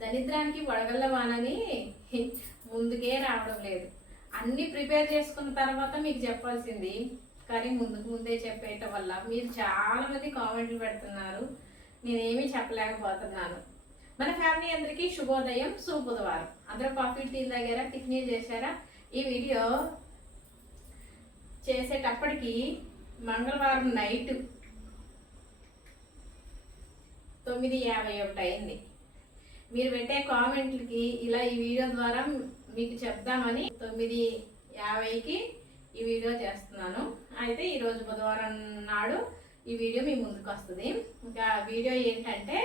దరిద్రానికి వడగళ్ళ వానని ముందుకే రావడం లేదు. అన్నీ ప్రిపేర్ చేసుకున్న తర్వాత మీకు చెప్పాల్సింది, కానీ ముందే చెప్పేయటం వల్ల మీరు చాలామంది కామెంట్లు పెడుతున్నారు, నేనేమీ చెప్పలేకపోతున్నాను. మన ఫ్యామిలీ అందరికీ శుభోదయం, శుభబుధవారం. అందరూ కాఫీ టీ దగ్గర టిఫిన్ చేశారా? ఈ వీడియో చేసేటప్పటికి మంగళవారం నైట్ 9:51 అయింది. మీరు పెట్టే కామెంట్లకి ఇలా ఈ వీడియో ద్వారా మీకు చెప్దామని 9:50కి ఈ వీడియో చేస్తున్నాను. అయితే ఈరోజు బుధవారం నాడు ఈ వీడియో మీ ముందుకు వస్తుంది. ఇంకా వీడియో ఏంటంటే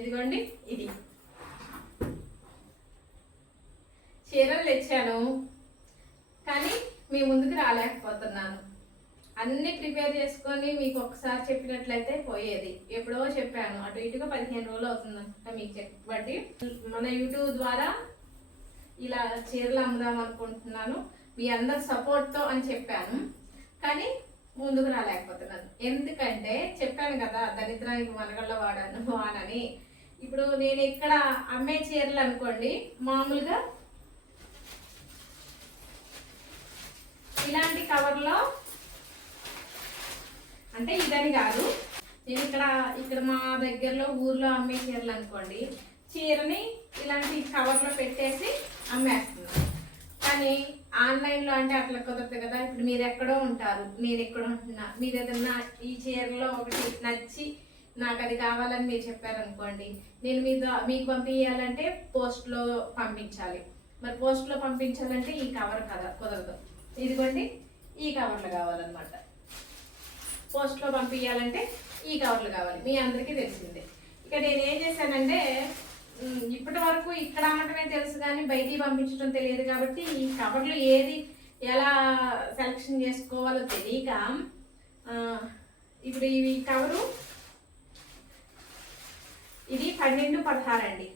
ఇదిగోండి, ఇది చీరలు తెచ్చాను కానీ మీ ముందుకు రాలేకపోతున్నాను. అన్నీ ప్రిపేర్ చేసుకొని మీకు ఒకసారి చెప్పినట్లయితే పోయేది. ఎప్పుడో చెప్పాను, అటు ఇటుగా 15 రోజులు అవుతుందంట మీకు చెప్పబట్టి. మన యూట్యూబ్ ద్వారా ఇలా చీరలు అమ్ముదాం అనుకుంటున్నాను, మీ అందరి సపోర్ట్తో అని చెప్పాను, కానీ ముందుకు రాలేకపోతున్నాను. ఎందుకంటే చెప్పాను కదా, దరిద్రానికి మనగళ్ళ వాడని. ఇప్పుడు నేను ఇక్కడ అమ్మే చీరలు అనుకోండి, మామూలుగా ఇలాంటి కవర్లో, అంటే ఇదని కాదు, నేను ఇక్కడ మా దగ్గరలో ఊర్లో అమ్మే చీరలు అనుకోండి, చీరని ఇలాంటి కవర్లో పెట్టేసి అమ్మేస్తున్నాను. కానీ ఆన్లైన్లో అంటే అట్లా కుదరదు కదా. ఇప్పుడు మీరు ఎక్కడో ఉంటారు, నేను ఎక్కడో ఉంటున్నా, మీరు ఏదన్నా ఈ చీరలో ఒకటి నచ్చి నాకు అది కావాలని మీరు చెప్పారనుకోండి, నేను మీకు పంపించాలంటే పోస్ట్లో పంపించాలి. మరి పోస్ట్లో పంపించాలంటే ఈ కవర్ కదా కుదరదు. ఇదిగోండి, ఈ కవర్లు కావాలన్నమాట. పోస్ట్లో పంపించాలంటే ఈ కవర్లు కావాలి, మీ అందరికీ తెలిసిందే. ఇక నేనేం చేశానంటే, ఇప్పటి వరకు ఇక్కడ అమ్మటమే తెలుసు కానీ బయటికి పంపించడం తెలియదు కాబట్టి ఈ కవర్లు ఏది ఎలా సెలెక్షన్ చేసుకోవాలో తెలియక, ఇప్పుడు ఈ కవరు ఇది 12-16 అండి.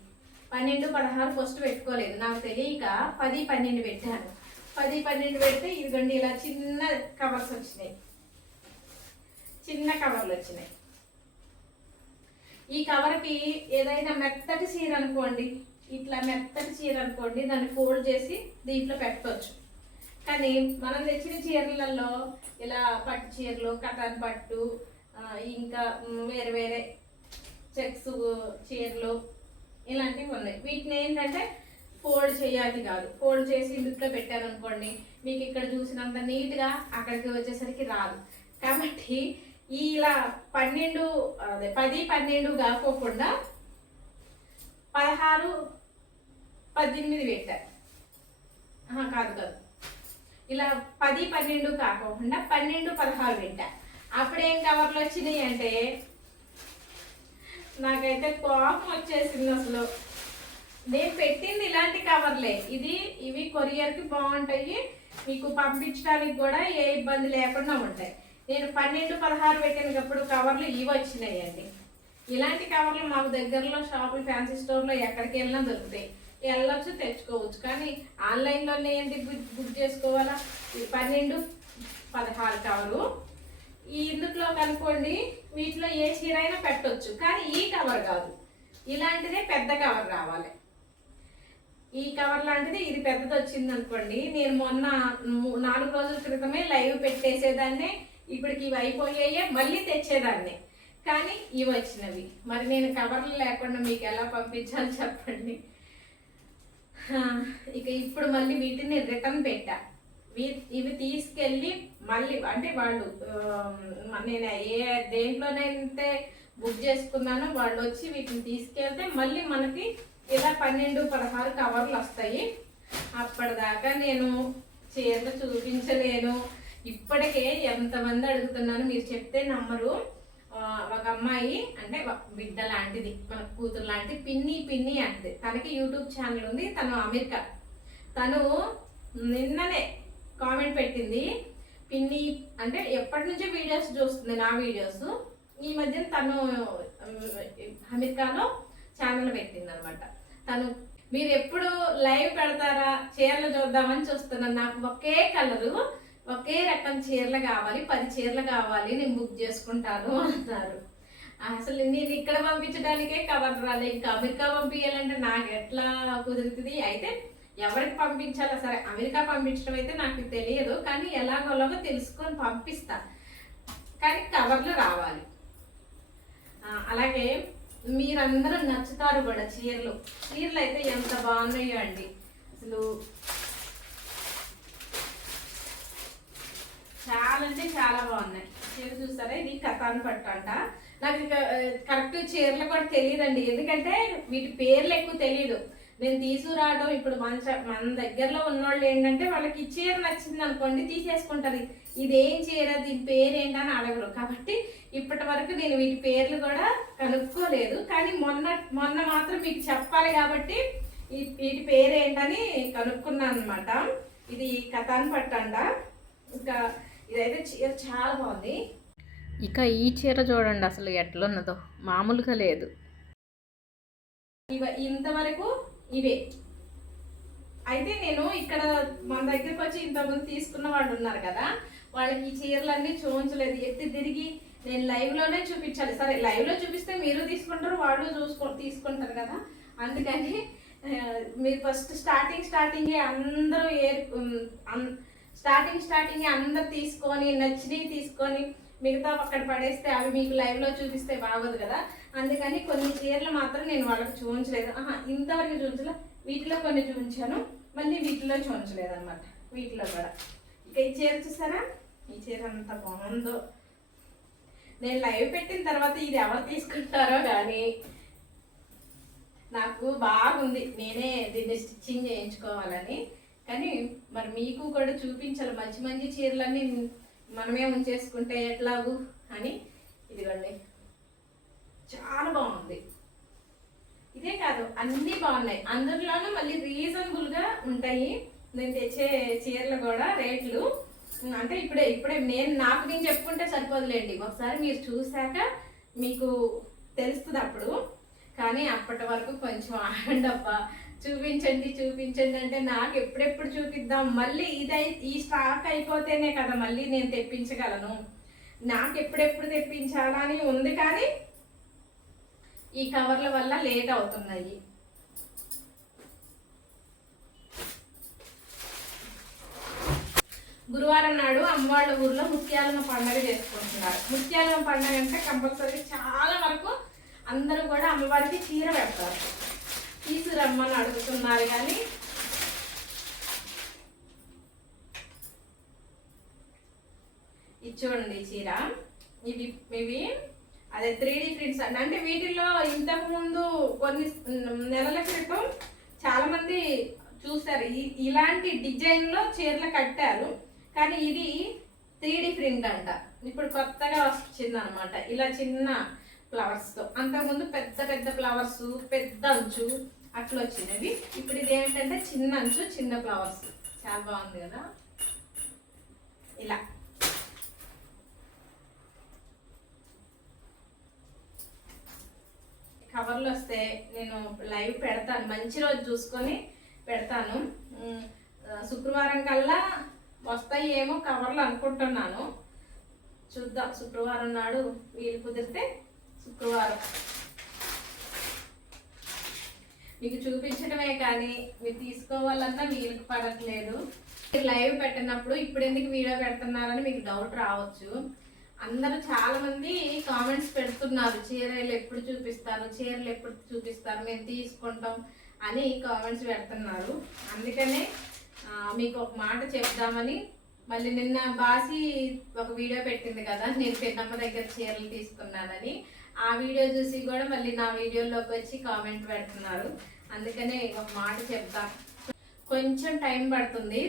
12-16 ఫస్ట్ పెట్టుకోలేదు, నాకు తెలియక 10-12 పెట్టాను. 10-12 పెడితే ఇదిగోండి ఇలా చిన్న కవర్స్ వచ్చినాయి, చిన్న కవర్లు వచ్చినాయి. ఈ కవర్కి ఏదైనా మెత్తటి చీర అనుకోండి, ఇట్లా మెత్తటి చీర అనుకోండి, దాన్ని ఫోల్డ్ చేసి దీంట్లో పెట్టవచ్చు. కానీ మనం తెచ్చిన చీరలలో ఇలా పట్టు చీరలు, కటన్ పట్టు, ఇంకా వేరే వేరే చెక్స్ చీరలు ఇలాంటివి ఉన్నాయి. వీటిని ఏంటంటే ఫోల్డ్ చేయాలి కాదు, ఫోల్డ్ చేసి ఇందులో పెట్టారనుకోండి, మీకు ఇక్కడ చూసినంత నీట్గా అక్కడికి వచ్చేసరికి రాదు. కాబట్టి ఇలా 10-12 కాకోకుండా 16-18 పెట్టారు. కాదు, ఇలా 10-12 కాకోకుండా 12-16 పెట్టా. అప్పుడేం కవర్లు వచ్చినాయి అంటే నాకైతే కోపం వచ్చేసింది అసలు. నేను పెట్టింది ఇలాంటి కవర్లే, ఇవి కొరియర్కి బాగుంటాయి, మీకు పంపించడానికి కూడా ఏ ఇబ్బంది లేకుండా ఉంటాయి. నేను 12-16 పెట్టినప్పుడు కవర్లు ఇవి వచ్చినాయండి. ఇలాంటి కవర్లు మాకు దగ్గరలో షాపులు, ఫ్యాన్సీ స్టోర్లో ఎక్కడికి వెళ్ళినా దొరుకుతాయి, వెళ్ళొచ్చు, తెచ్చుకోవచ్చు. కానీ ఆన్లైన్లోనే ఏంటి బుక్ చేసుకోవాలా? 12-16 కవరు. ఇందులో కనుకోండి, వీటిలో ఏ చీర అయినా పెట్టవచ్చు, కానీ ఈ కవర్ కాదు, ఇలాంటిదే పెద్ద కవర్ రావాలి. ఈ కవర్ లాంటిది ఇది పెద్దది వచ్చింది అనుకోండి. నేను మొన్న 4 రోజుల క్రితమే లైవ్ పెట్టేసేదాన్ని, ఇప్పటికి ఇవి అయిపోయాయే, మళ్ళీ తెచ్చేదాన్ని, కానీ ఇవి వచ్చినవి. మరి నేను కవర్లు లేకుండా మీకు ఎలా పంపించాలి చెప్పండి. ఇక ఇప్పుడు మళ్ళీ వీటిని రిటర్న్ పెట్టా. ఇవి తీసుకెళ్ళి మళ్ళీ, అంటే వాళ్ళు నేను దేంట్లోనైతే బుక్ చేసుకున్నానో వాళ్ళు వచ్చి వీటిని తీసుకెళ్తే మళ్ళీ మనకి ఇలా 12-16 కవర్లు వస్తాయి. అప్పటిదాకా నేను చీరలు చూపించలేను. ఇప్పటికే ఎంతమంది అడుగుతున్నాను, మీరు చెప్తే నమ్మరు. ఒక అమ్మాయి, అంటే బిడ్డ లాంటిది, మన కూతురు లాంటిది, పిన్ని అంటది. తనకి యూట్యూబ్ ఛానల్ ఉంది, తను అమెరికా. తను నిన్ననే కామెంట్ పెట్టింది, పిన్ని అంటే ఎప్పటి నుంచో వీడియోస్ చూస్తుంది, నా వీడియోస్. ఈ మధ్యన తను అమెరికాలో ఛానల్ పెట్టింది అనమాట. తను మీరు ఎప్పుడు లైవ్ పెడతారా, చీరలు చూద్దామని చూస్తున్నాను, నాకు ఒకే కలరు ఒకే రకం చీరలు కావాలి, 10 చీరలు కావాలి, నేను బుక్ చేసుకుంటాను అన్నారు. అసలు నేను ఇక్కడ పంపించడానికే కవర్ రాలే, ఇంకా అమెరికా పంపించాలంటే నాకు ఎట్లా కుదురుతుంది? అయితే ఎవరికి పంపించాలో సరే, అమెరికా పంపించడం అయితే నాకు తెలియదు, కానీ ఎలాగోలాగో తెలుసుకొని పంపిస్తా, కానీ కవర్లు రావాలి. అలాగే మీరందరూ నచ్చుతారు కూడా చీరలు అయితే ఎంత బాగున్నాయో అండి. అసలు చాలా అంటే చాలా బాగున్నాయి. చీర చూస్తారా, ఇది కథాన్ పట్టు అంట. నాకు కరెక్ట్ చీరలు కూడా తెలియదండి, ఎందుకంటే వీటి పేర్లు ఎక్కువ తెలియదు. నేను తీసుకురావడం ఇప్పుడు మన దగ్గరలో ఉన్నోళ్ళు ఏంటంటే వాళ్ళకి ఈ చీర నచ్చింది అనుకోండి తీసేసుకుంటారు, ఇదేం చీర, దీని పేరు ఏంటని అడగరు. కాబట్టి ఇప్పటి వరకు నేను వీటి పేర్లు కూడా కనుక్కోలేదు, కానీ మొన్న మాత్రం మీకు చెప్పాలి కాబట్టి వీటి పేరు ఏంటని కనుక్కున్నాను అనమాట. ఇది కథాన్ పట్టు అంట. ఇంకా ఇదైతే చీర చాలా బాగుంది. ఇక ఈ చీర చూడండి అసలు ఎట్లున్నదో, మామూలుగా లేదు. ఇంతవరకు ఇవే. అయితే నేను ఇక్కడ మన దగ్గరికి వచ్చి ఇంతకుముందు తీసుకున్న వాళ్ళు ఉన్నారు కదా, వాళ్ళకి ఈ చీరలన్నీ చూపించలేదు. ఎత్తి తిరిగి నేను లైవ్లోనే చూపించాలి. సరే లైవ్లో చూపిస్తే మీరు తీసుకుంటారు, వాళ్ళు తీసుకుంటారు కదా, అందుకని మీరు ఫస్ట్ స్టార్టింగ్ అందరూ స్టార్టింగ్ అందరు తీసుకొని నచ్చినవి తీసుకొని మిగతా అక్కడ పడేస్తే అవి మీకు లైవ్లో చూపిస్తే బాగోదు కదా, అందుకని కొన్ని చీరలు మాత్రం నేను వాళ్ళకి చూపించలేదు. ఇంతవరకు చూపించలే, వీటిలో కొన్ని చూపించాను, మళ్ళీ వీటిలో చూపించలేదు అనమాట. వీటిలో కూడా ఇక ఈ చీర చూసారా, ఈ చీర అంత బాగుందో. నేను లైవ్ పెట్టిన తర్వాత ఇది ఎవరు తీసుకుంటారో కానీ నాకు బాగుంది, నేనే దీన్ని స్టిచ్చింగ్ చేయించుకోవాలని. కానీ మరి మీకు కూడా చూపించాలి, మంచి మంచి చీరలన్నీ మనమే ఉంచేసుకుంటే ఎట్లాగు అని. ఇదిగోండి చాలా బాగుంది. ఇదే కాదు అన్నీ బాగున్నాయి, అందరిలోనూ మళ్ళీ రీజనబుల్గా ఉంటాయి. నేను తెచ్చే చీరలు కూడా రేట్లు అంటే ఇప్పుడే నేను చెప్పుకుంటే సరిపోదులేండి, ఒకసారి మీరు చూశాక మీకు తెలుస్తుంది అప్పుడు. కానీ అప్పటి వరకు కొంచెం ఆగండి అబ్బా, చూపించండి అంటే నాకు ఎప్పుడెప్పుడు చూపిద్దాం, మళ్ళీ ఈ స్టాక్ అయిపోతేనే కదా మళ్ళీ నేను తెప్పించగలను. నాకు ఎప్పుడెప్పుడు తెప్పించాలా అని ఉంది, కానీ ఈ కవర్ల వల్ల లేట్ అవుతున్నాయి. గురువారం నాడు అమ్మవాళ్ళ ఊర్లో ముత్యాలమ్మ పండుగ చేసుకుంటున్నారు. ముత్యాలమ్మ పండుగ అంటే కంపల్సరీ చాలా వరకు అందరూ కూడా అమ్మవారికి చీర పెడతారు. తీసుకురమ్మని అడుగుతున్నారు, కానీ ఇది చూడండి చీర, ఇవి అదే 3D ప్రింట్స్ అండి. అంటే వీటిల్లో ఇంతకుముందు కొన్ని నెలల క్రితం చాలా మంది చూస్తారు, ఇలాంటి డిజైన్లో చీరలు కట్టారు, కానీ ఇది 3D ప్రింట్ అంట. ఇప్పుడు కొత్తగా వచ్చింది అనమాట, ఇలా చిన్న ఫ్లవర్స్తో. అంతకుముందు పెద్ద పెద్ద ఫ్లవర్స్, పెద్ద అంచు అట్లా వచ్చినవి. ఇప్పుడు ఇది ఏంటంటే చిన్న అంచు, చిన్న ఫ్లవర్స్. చాలా బాగుంది కదా. ఇలా కవర్లు వస్తే నేను లైవ్ పెడతాను, మంచి రోజు చూసుకొని పెడతాను. శుక్రవారం కల్లా వస్తాయి ఏమో కవర్లు అనుకుంటున్నాను, చూద్దాం. శుక్రవారం నాడు వీలు కుదిరితే శుక్రవారం మీకు చూపించడమే, కానీ మీరు తీసుకోవాలన్నా వీలుకు పడట్లేదు. లైవ్ పెట్టినప్పుడు ఇప్పుడు ఎందుకు వీడియో పెడుతున్నారని మీకు డౌట్ రావచ్చు. అందరూ చాలా మంది కామెంట్స్ పెడుతున్నారు, చీరలు ఎప్పుడు చూపిస్తారు, మేము తీసుకుంటాం అని కామెంట్స్ పెడుతున్నారు. అందుకనే మీకు ఒక మాట చెప్దామని. మళ్ళీ నిన్న బాసి ఒక వీడియో పెట్టింది కదా, నేను పెద్దమ్మ దగ్గర చీరలు తీసుకున్నానని. ఆ వీడియో చూసి కూడా మళ్ళీ నా వీడియోలోకి వచ్చి కామెంట్ పెడుతున్నారు. అందుకనే ఒక మాట చెప్తాను, కొంచెం టైం పడుతుంది,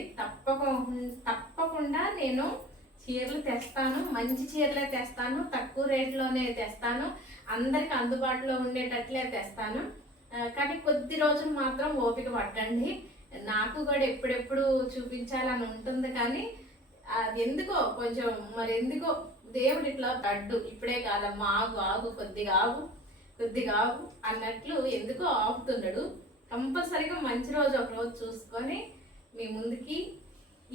తప్పకుండా నేను చీరలు తెస్తాను, మంచి చీరలే తెస్తాను, తక్కువ రేట్లోనే తెస్తాను, అందరికి అందుబాటులో ఉండేటట్లే తెస్తాను. కానీ కొద్ది రోజులు మాత్రం ఓపిక పట్టండి. నాకు కూడా ఎప్పుడెప్పుడు చూపించాలని ఉంటుంది, కానీ అది ఎందుకో కొంచెం ఎందుకో దేవుడు ఇట్లా అడ్డు, ఇప్పుడే కాదమ్మా ఆగు కొద్దిగా ఆగు అన్నట్లు ఎందుకో ఆపుతున్నాడు. కంపల్సరీగా మంచి రోజు ఒక రోజు చూసుకొని మీ ముందుకి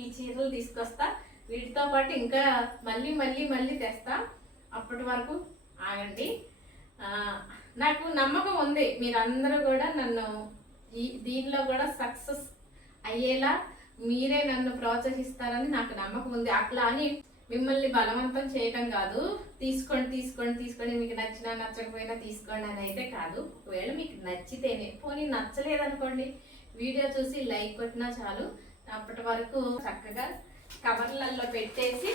ఈ చీరలు తీసుకొస్తా. వీటితో పాటు ఇంకా మళ్ళీ తెస్తా. అప్పటి వరకు ఆగండి. ఆ, నాకు నమ్మకం ఉంది మీరందరూ కూడా నన్ను దీనిలో కూడా సక్సెస్ అయ్యేలా మీరే నన్ను ప్రోత్సహిస్తారని నాకు నమ్మకం ఉంది. అట్లా అని మిమ్మల్ని బలవంతం చేయటం కాదు, తీసుకోండి తీసుకోండి తీసుకోండి, మీకు నచ్చినా నచ్చకపోయినా తీసుకోండి అని అయితే కాదు. ఒకవేళ మీకు నచ్చితేనే, పోనీ నచ్చలేదనుకోండి, వీడియో చూసి లైక్ కొట్టినా చాలు. అప్పటి వరకు చక్కగా కవర్లలో పెట్టేసి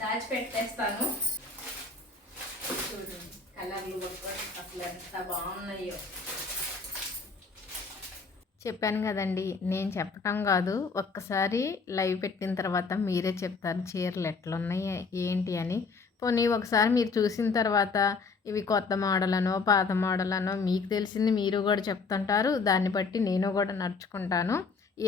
దాచిపెట్టేస్తాను. చూడండి కలర్లు అసలు ఎంత బాగున్నాయో. చెప్పాను కదండి, నేను చెప్పటం కాదు, ఒక్కసారి లైవ్ పెట్టిన తర్వాత మీరే చెప్తారు చీరలు ఎట్లున్నాయి ఏంటి అని. పోనీ ఒకసారి మీరు చూసిన తర్వాత ఇవి కొత్త మోడల్ అనో పాత మోడల్ అనో మీకు తెలిసింది మీరు కూడా చెప్తుంటారు, దాన్ని బట్టి నేను కూడా నడుచుకుంటాను.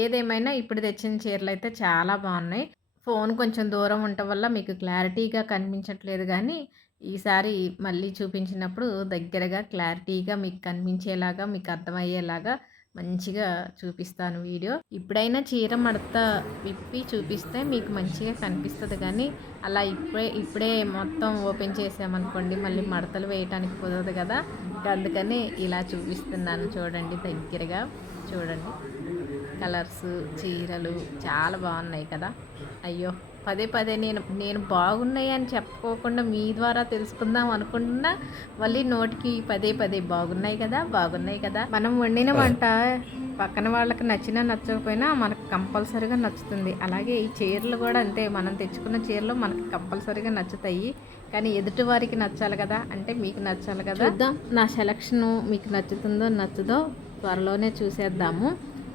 ఏదేమైనా ఇప్పుడు తెచ్చిన చీరలు అయితే చాలా బాగున్నాయి. ఫోన్ కొంచెం దూరం ఉండటం వల్ల మీకు క్లారిటీగా కనిపించట్లేదు, కానీ ఈసారి మళ్ళీ చూపించినప్పుడు దగ్గరగా క్లారిటీగా మీకు కనిపించేలాగా, మీకు అర్థమయ్యేలాగా మంచిగా చూపిస్తాను వీడియో. ఇప్పుడైనా చీర మడత విప్పి చూపిస్తే మీకు మంచిగా కనిపిస్తుంది, కానీ అలా ఇప్పుడే మొత్తం ఓపెన్ చేసామనుకోండి మళ్ళీ మడతలు వేయటానికి కుదరదు కదా. అందుకని ఇలా చూపిస్తున్నాను. చూడండి దగ్గరగా చూడండి. కలర్స్ చీరలు చాలా బాగున్నాయి కదా. అయ్యో పదే పదే నేను బాగున్నాయి అని చెప్పుకోకుండా మీ ద్వారా తెలుసుకుందాం అనుకుంటున్నా, మళ్ళీ నోటికి పదే పదే బాగున్నాయి కదా బాగున్నాయి కదా. మనం వండిన వంట పక్కన వాళ్ళకి నచ్చినా నచ్చకపోయినా మనకు కంపల్సరీగా నచ్చుతుంది. అలాగే ఈ చీరలు కూడా అంతే, మనం తెచ్చుకున్న చీరలు మనకు కంపల్సరీగా నచ్చుతాయి, కానీ ఎదుటి వారికి నచ్చాలి కదా, అంటే మీకు నచ్చాలి కదా. చూద్దాం నా సెలక్షను మీకు నచ్చుతుందో నచ్చదో త్వరలోనే చూసేద్దాము.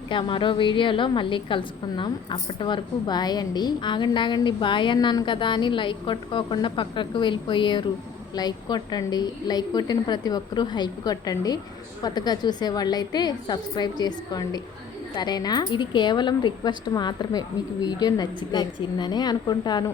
ఇంకా మరో వీడియోలో మళ్ళీ కలుసుకుందాం. అప్పటి వరకు బాయ్ అండి. ఆగండి బాయ్ అన్నాను కదా అని లైక్ కొట్టుకోకుండా పక్కకు వెళ్ళిపోయారు. లైక్ కొట్టండి, లైక్ కొట్టిన ప్రతి ఒక్కరూ హైప్ కొట్టండి. కొత్తగా చూసే వాళ్ళైతే సబ్స్క్రైబ్ చేసుకోండి, సరేనా? ఇది కేవలం రిక్వెస్ట్ మాత్రమే. మీకు వీడియో నచ్చిందనే అనుకుంటాను.